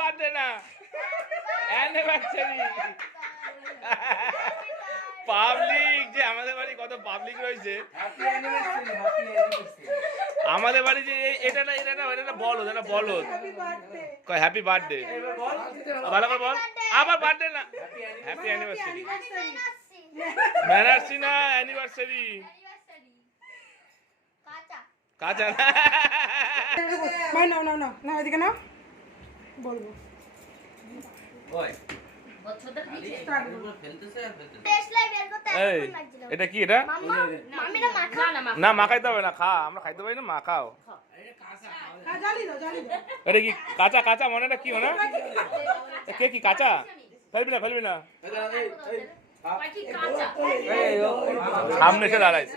Birthday না, anniversary. Public যে আমাদের বাড়ি কত পাবলিক রয়েছে। আমাদের বাড়ি যে এটা না এটা না এটা না বলদ, এটা বলদ কয় হ্যাপি বার্থডে। ভালো করে বল, আবার বার্থডে না, হ্যাপি অ্যানিভার্সারি। ম্যানার্সি না, অ্যানিভার্সারি। কাঁচা না। নাও নাও নাও নাও, এদিকে নাও, বলবো। এটা কি? এটা না মাখাইতে হবে না, খা, আমরা খাইতে পারি না, মা খাও। এটা কি কাঁচা? কাঁচা মনে এটা কি মনে? কে কি কাঁচা? ফেলবি না, ফেলবি না, সামনে এসে দাঁড়াইছে।